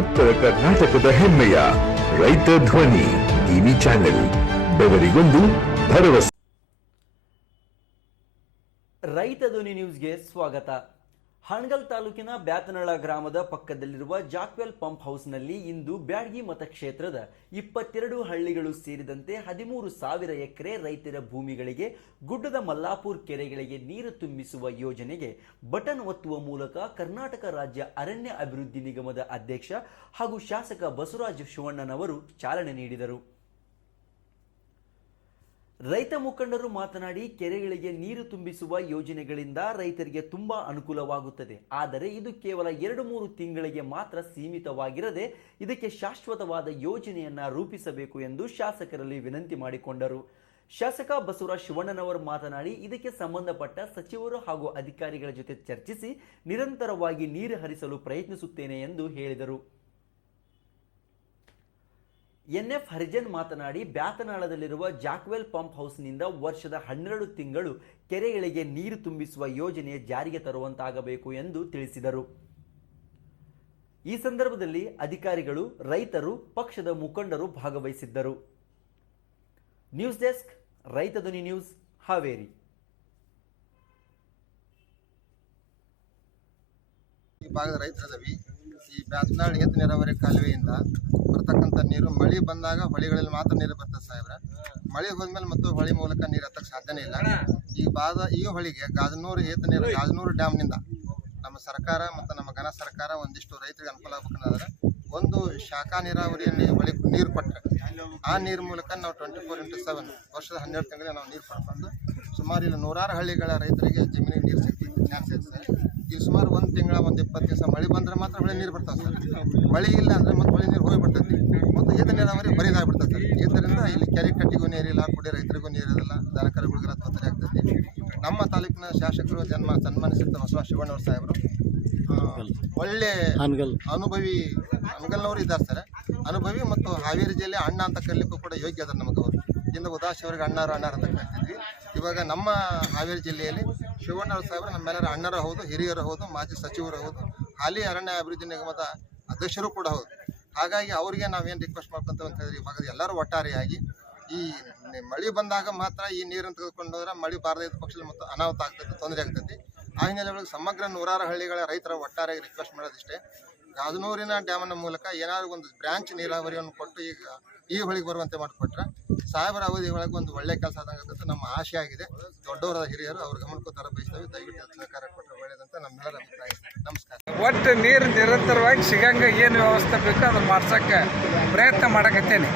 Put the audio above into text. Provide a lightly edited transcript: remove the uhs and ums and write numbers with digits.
ಉತ್ತರ ಕರ್ನಾಟಕದ ಹೆಮ್ಮೆಯ ರೈತ ಧ್ವನಿ ಟಿವಿ ಚಾನೆಲ್, ಬೆವರಿಗೊಂದು ಭರವಸೆ. ರೈತ ಧ್ವನಿ ನ್ಯೂಸ್ಗೆ ಸ್ವಾಗತ. ಹಾನಗಲ್ ತಾಲೂಕಿನ ಬ್ಯಾತನಳ ಗ್ರಾಮದ ಪಕ್ಕದಲ್ಲಿರುವ ಜಾಕ್ವೆಲ್ ಪಂಪ್ ಹೌಸ್ನಲ್ಲಿ ಇಂದು ಬ್ಯಾಡಗಿ ಮತಕ್ಷೇತ್ರದ 22 ಹಳ್ಳಿಗಳು ಸೇರಿದಂತೆ 13,000 ಎಕರೆ ರೈತರ ಭೂಮಿಗಳಿಗೆ ಗುಡ್ಡದ ಮಲ್ಲಾಪುರ್ ಕೆರೆಗಳಿಗೆ ನೀರು ತುಂಬಿಸುವ ಯೋಜನೆಗೆ ಬಟನ್ ಒತ್ತುವ ಮೂಲಕ ಕರ್ನಾಟಕ ರಾಜ್ಯ ಅರಣ್ಯ ಅಭಿವೃದ್ಧಿ ನಿಗಮದ ಅಧ್ಯಕ್ಷ ಹಾಗೂ ಶಾಸಕ ಬಸವರಾಜ ಶಿವಣ್ಣನವರು ಚಾಲನೆ ನೀಡಿದರು. ರೈತ ಮುಖಂಡರು ಮಾತನಾಡಿ, ಕೆರೆಗಳಿಗೆ ನೀರು ತುಂಬಿಸುವ ಯೋಜನೆಗಳಿಂದ ರೈತರಿಗೆ ತುಂಬಾ ಅನುಕೂಲವಾಗುತ್ತದೆ. ಆದರೆ ಇದು ಕೇವಲ 2-3 ತಿಂಗಳಿಗೆ ಮಾತ್ರ ಸೀಮಿತವಾಗಿರದೆ ಇದಕ್ಕೆ ಶಾಶ್ವತವಾದ ಯೋಜನೆಯನ್ನ ರೂಪಿಸಬೇಕು ಎಂದು ಶಾಸಕರಲ್ಲಿ ವಿನಂತಿ ಮಾಡಿಕೊಂಡರು. ಶಾಸಕ ಬಸವರಾಜ ಶಿವಣ್ಣನವರು ಮಾತನಾಡಿ, ಇದಕ್ಕೆ ಸಂಬಂಧಪಟ್ಟ ಸಚಿವರು ಹಾಗೂ ಅಧಿಕಾರಿಗಳ ಜೊತೆ ಚರ್ಚಿಸಿ ನಿರಂತರವಾಗಿ ನೀರು ಹರಿಸಲು ಪ್ರಯತ್ನಿಸುತ್ತೇನೆ ಎಂದು ಹೇಳಿದರು. ಎನ್ಎಫ್ ಹರಿಜನ್ ಮಾತನಾಡಿ, ಬ್ಯಾತನಾಳದಲ್ಲಿರುವ ಜಾಕ್ವೆಲ್ ಪಂಪ್ ಹೌಸ್ನಿಂದ ವರ್ಷದ 12 ತಿಂಗಳು ಕೆರೆಗಳಿಗೆ ನೀರು ತುಂಬಿಸುವ ಯೋಜನೆ ಜಾರಿಗೆ ತರುವಂತಾಗಬೇಕು ಎಂದು ತಿಳಿಸಿದರು. ಈ ಸಂದರ್ಭದಲ್ಲಿ ಅಧಿಕಾರಿಗಳು, ರೈತರು, ಪಕ್ಷದ ಮುಖಂಡರು ಭಾಗವಹಿಸಿದ್ದರು. ನ್ಯೂಸ್ ಡೆಸ್ಕ್, ರೈತ ಧ್ವನಿ ನ್ಯೂಸ್, ಹಾವೇರಿ. ಈ ಭಾಗದ ರೈತರದವಿ ಈ ಬ್ಯಾತನಾಳ್ ಏತ ನೀರಾವರಿ ಕಾಲುವೆಯಿಂದ ಬರ್ತಕ್ಕಂಥ ನೀರು ಮಳೆ ಬಂದಾಗ ಹೊಳೆಗಳಲ್ಲಿ ಮಾತ್ರ ನೀರು ಬರ್ತದೆ ಸಾಹೇಬ್ರ. ಮಳೆ ಹೋದ್ಮೇಲೆ ಮತ್ತು ಹೊಳೆ ಮೂಲಕ ನೀರು ಹತ್ತಕ್ಕೆ ಸಾಧ್ಯನೇ ಇಲ್ಲ. ಈ ಹೊಳಿಗೆ ಗಾಜನೂರು ಏತ ನೀರು ಗಾಜನೂರು ಡ್ಯಾಮ್ನಿಂದ ನಮ್ಮ ಸರ್ಕಾರ ಮತ್ತು ನಮ್ಮ ಘನ ಸರ್ಕಾರ ಒಂದಿಷ್ಟು ರೈತರಿಗೆ ಅನುಕೂಲ ಆಗಬೇಕಂದ್ರೆ ಒಂದು ಶಾಖಾ ನೀರಾವರಿಯಲ್ಲಿ ಹೊಳೆ ನೀರು ಕೊಟ್ಟರೆ ಆ ನೀರು ಮೂಲಕ ನಾವು 24x7 ವರ್ಷದ 12 ತಿಂಗಳಿಗೆ ನಾವು ನೀರು ಪಡ್ಕೊಂಡು ಸುಮಾರು ಇಲ್ಲಿ 100 ಹಳ್ಳಿಗಳ ರೈತರಿಗೆ ಜಮೀನಿಗೆ ನೀರು ಸಿಗ್ತದೆ. ಈಗ ಸುಮಾರು 1 ತಿಂಗಳ 20 ದಿವಸ ಮಳೆ ಬಂದರೆ ಮಾತ್ರ ಹೊಳೆ ನೀರು ಬರ್ತಾವೆ ಸರ್. ಮಳೆ ಇಲ್ಲ ಅಂದರೆ ಮತ್ತೆ ಹೊಳೆ ನೀರು ಹೋಗಿಬಿಡ್ತೈತಿ ಮತ್ತು ಏತ ನೀರಾವರಿ ಬರಿದಾಗ್ಬಿಡ್ತದೆ ಸರ್. ಇದರಿಂದ ಇಲ್ಲಿ ಕೆರೆ ಕಟ್ಟಿಗೂ ನೀರಿಲ್ಲ, ಕುಡಿಯೋ ರೈತರಿಗೂ ನೀರಿರಲ್ಲ, ದನಕರುಗಳಿಗೆಲ್ಲ ತೊಂದರೆ ಆಗ್ತೈತಿ. ನಮ್ಮ ತಾಲೂಕಿನ ಶಾಸಕರು ಸನ್ಮಾನಿಸಿದ ಬಸವರಾಜ ಶಿವಣ್ಣವ್ರ ಸಾಹೇಬರು ಒಳ್ಳೆ ಅನುಗಲ್ನವರು ಇದ್ದಾರೆ ಸರ್. ಅನುಭವಿ ಮತ್ತು ಹಾವೇರಿ ಜಿಲ್ಲೆ ಅಣ್ಣ ಅಂತ ಕರೀಲಿಕ್ಕೂ ಕೂಡ ಯೋಗ್ಯ ಅದ ನಮಗೆ. ಅವರು ಇಂದ ಉದಾಸಿಯವರಿಗೆ ಅಣ್ಣಾರು ಅಂತ ಕರಿತಿದ್ವಿ. ಇವಾಗ ನಮ್ಮ ಹಾವೇರಿ ಜಿಲ್ಲೆಯಲ್ಲಿ ಶಿವಣ್ಣವ್ರ ಸಾಹೇಬರು ನಮ್ಮೆಲ್ಲರ ಅಣ್ಣರು ಹೌದು, ಹಿರಿಯರು ಹೌದು, ಮಾಜಿ ಸಚಿವರು ಹೌದು, ಹಾಲಿ ಅರಣ್ಯ ಅಭಿವೃದ್ಧಿ ನಿಗಮದ ಅಧ್ಯಕ್ಷರು ಕೂಡ ಹೌದು. ಹಾಗಾಗಿ ಅವರಿಗೆ ನಾವೇನು ರಿಕ್ವೆಸ್ಟ್ ಮಾಡ್ಕೊಂತೇವೆ ಅಂತ ಹೇಳಿದ್ರೆ, ಈ ಭಾಗದ ಎಲ್ಲರೂ ಒಟ್ಟಾರೆಯಾಗಿ ಈ ಮಳೆ ಬಂದಾಗ ಮಾತ್ರ ಈ ನೀರನ್ನು ತೆಗೆದುಕೊಂಡು ಹೋದ್ರೆ ಮಳೆ ಬಾರದೇ ಇದ್ದ ಪಕ್ಷದಲ್ಲಿ ಮತ್ತು ಅನಾಹುತ ಆಗ್ತೈತಿ, ತೊಂದರೆ ಆಗ್ತೈತಿ. ಆ ಹಿನ್ನೆಲೆಯೊಳಗೆ ಸಮಗ್ರ 100 ಹಳ್ಳಿಗಳ ರೈತರ ಒಟ್ಟಾರೆಯಾಗಿ ರಿಕ್ವೆಸ್ಟ್ ಮಾಡೋದಿಷ್ಟೇ, ಗಾಜನೂರಿನ ಡ್ಯಾಮಿನ ಮೂಲಕ ಏನಾದರೂ ಒಂದು ಬ್ರಾಂಚ್ ನೀರಾವರಿಯನ್ನು ಕೊಟ್ಟು ಈಗ ಈ ಹೊಳಿಗೆ ಬರುವಂತೆ ಮಾಡಿಕೊಟ್ರೆ ಸಾಹೇಬರ ಅವಧಿ ಒಳಗೆ ಒಂದು ಒಳ್ಳೆ ಕೆಲಸ ಆದಂಗೆ ನಮ್ಮ ಆಶೆ ಆಗಿದೆ. ದೊಡ್ಡವರ ಹಿರಿಯರು ಅವ್ರ ಗಮನಕ್ಕೂ ತರ ಬಯಸ್ತೇವೆ. ದಯವಿಟ್ಟು ಸಹಕಾರ ಕೊಟ್ಟರೆ ಒಳ್ಳೆಯದಂತ ನಮ್ಮೆಲ್ಲರ ಅಭಿಪ್ರಾಯ. ನಮಸ್ಕಾರ. ಒಟ್ಟು ನೀರು ನಿರಂತರವಾಗಿ ಸಿಗಂಗೆ ಏನು ವ್ಯವಸ್ಥೆ ಬೇಕೋ ಅದನ್ನು ಮಾಡ್ಸೋಕ್ಕೆ ಪ್ರಯತ್ನ ಮಾಡಕತ್ತೇನೆ.